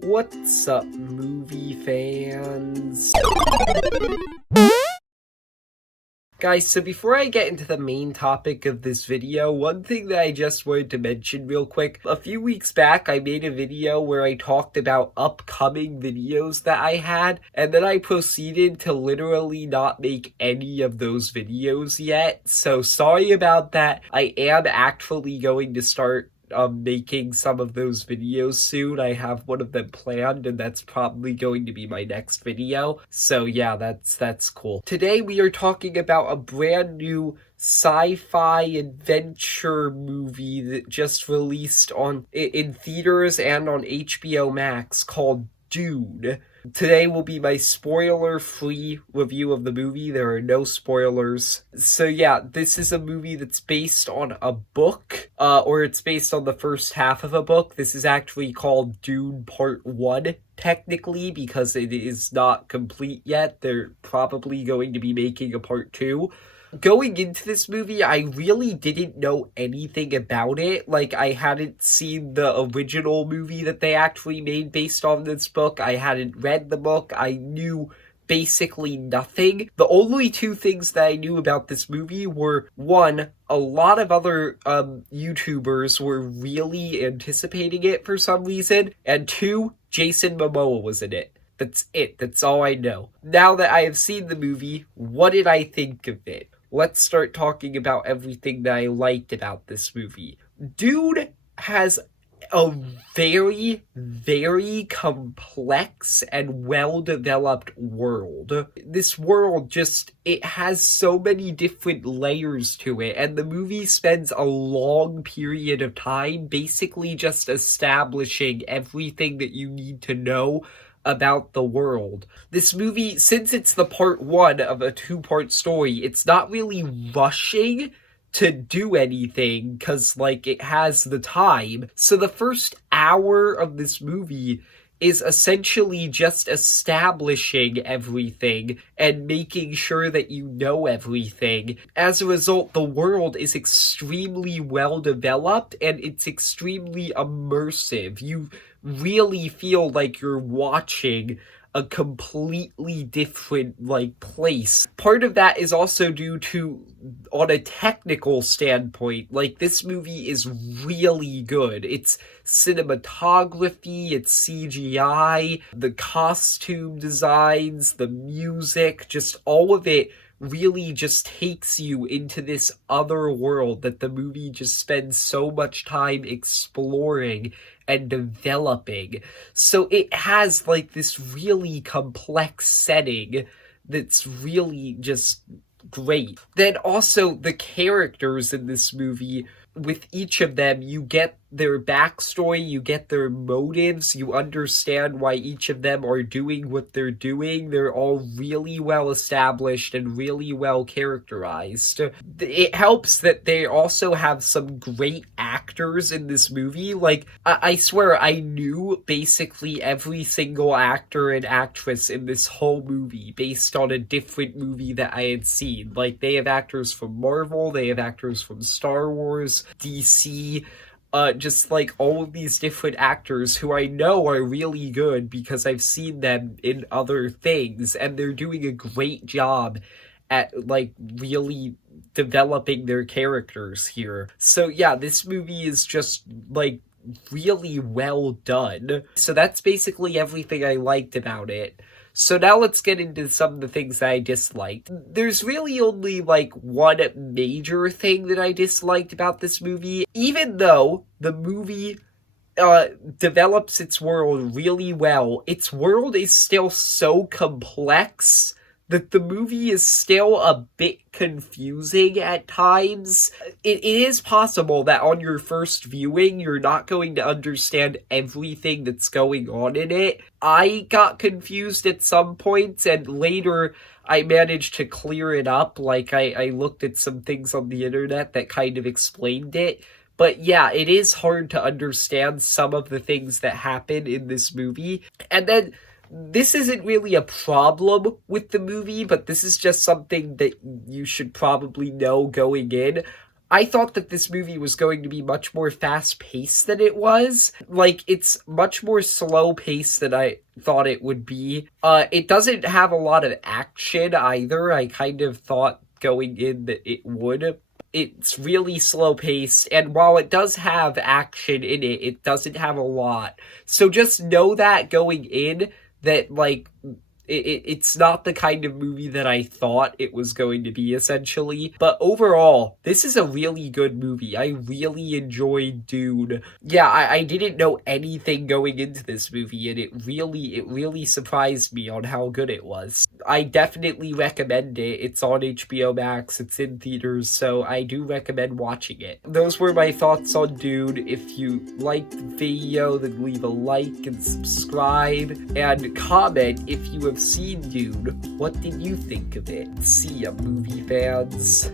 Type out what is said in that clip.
What's up, movie fans? Guys, so before I get into the main topic of this video, one thing that I just wanted to mention real quick. A few weeks back, I made a video where I talked about upcoming videos that I had, and then I proceeded to literally not make any of those videos yet. So sorry about that. I am actually going to start making some of those videos soon. I have one of them planned, and that's probably going to be my next video. So yeah, that's cool. Today we are talking about a brand new sci-fi adventure movie that just released in theaters and on HBO Max called Dune. Today will be my spoiler-free review of the movie. There are no spoilers. So yeah, this is a movie that's based on a book, or it's based on the first half of a book. This is actually called Dune Part 1, technically, because it is not complete yet. They're probably going to be making a Part 2. Going into this movie, I really didn't know anything about it. Like, I hadn't seen the original movie that they actually made based on this book. I hadn't read the book. I knew basically nothing. The only two things that I knew about this movie were, one, a lot of other YouTubers were really anticipating it for some reason, and two, Jason Momoa was in it. That's it. That's all I know. Now that I have seen the movie, what did I think of it? Let's start talking about everything that I liked about this movie. Dune has a very, very complex and well-developed world. This world it has so many different layers to it, and the movie spends a long period of time basically just establishing everything that you need to know about the world. This movie, since it's the part one of a two-part story, it's not really rushing to do anything, because, it has the time. So the first hour of this movie is essentially just establishing everything and making sure that you know everything. As a result, the world is extremely well developed and it's extremely immersive. You really feel like you're watching a completely different, place. Part of that is also due to, on a technical standpoint, this movie is really good. It's cinematography, it's CGI, the costume designs, the music, just all of it really just takes you into this other world that the movie just spends so much time exploring and developing. So it has this really complex setting that's really just great. Then also the characters in this movie, with each of them, you get their backstory, you get their motives, you understand why each of them are doing what they're doing. They're all really well established and really well characterized. It helps that they also have some great actors in this movie. I swear I knew basically every single actor and actress in this whole movie based on a different movie that I had seen. They have actors from Marvel, they have actors from Star Wars, DC, just all of these different actors who I know are really good because I've seen them in other things, and they're doing a great job at really developing their characters here. So yeah, this movie is just really well done. So that's basically everything I liked about it. So now let's get into some of the things that I disliked. There's really only one major thing that I disliked about this movie. Even though the movie develops its world really well, its world is still so complex that the movie is still a bit confusing at times. It is possible that on your first viewing, you're not going to understand everything that's going on in it. I got confused at some points, and later I managed to clear it up. I looked at some things on the internet that kind of explained it. But yeah, it is hard to understand some of the things that happen in this movie. And then this isn't really a problem with the movie, but this is just something that you should probably know going in. I thought that this movie was going to be much more fast-paced than it was. Like, it's much more slow-paced than I thought it would be. It doesn't have a lot of action either. I kind of thought going in that it would. It's really slow-paced, and while it does have action in it, it doesn't have a lot. So just know that going in, that, like, it's not the kind of movie that I thought it was going to be, essentially. But overall, this is a really good movie. I really enjoyed Dune. Yeah, I didn't know anything going into this movie, and it really surprised me on how good it was. I definitely recommend it. It's on HBO Max, it's in theaters, so I do recommend watching it. Those were my thoughts on Dune. If you liked the video, then leave a like and subscribe, and comment if you have seen Dune. What did you think of it? See ya, movie fans.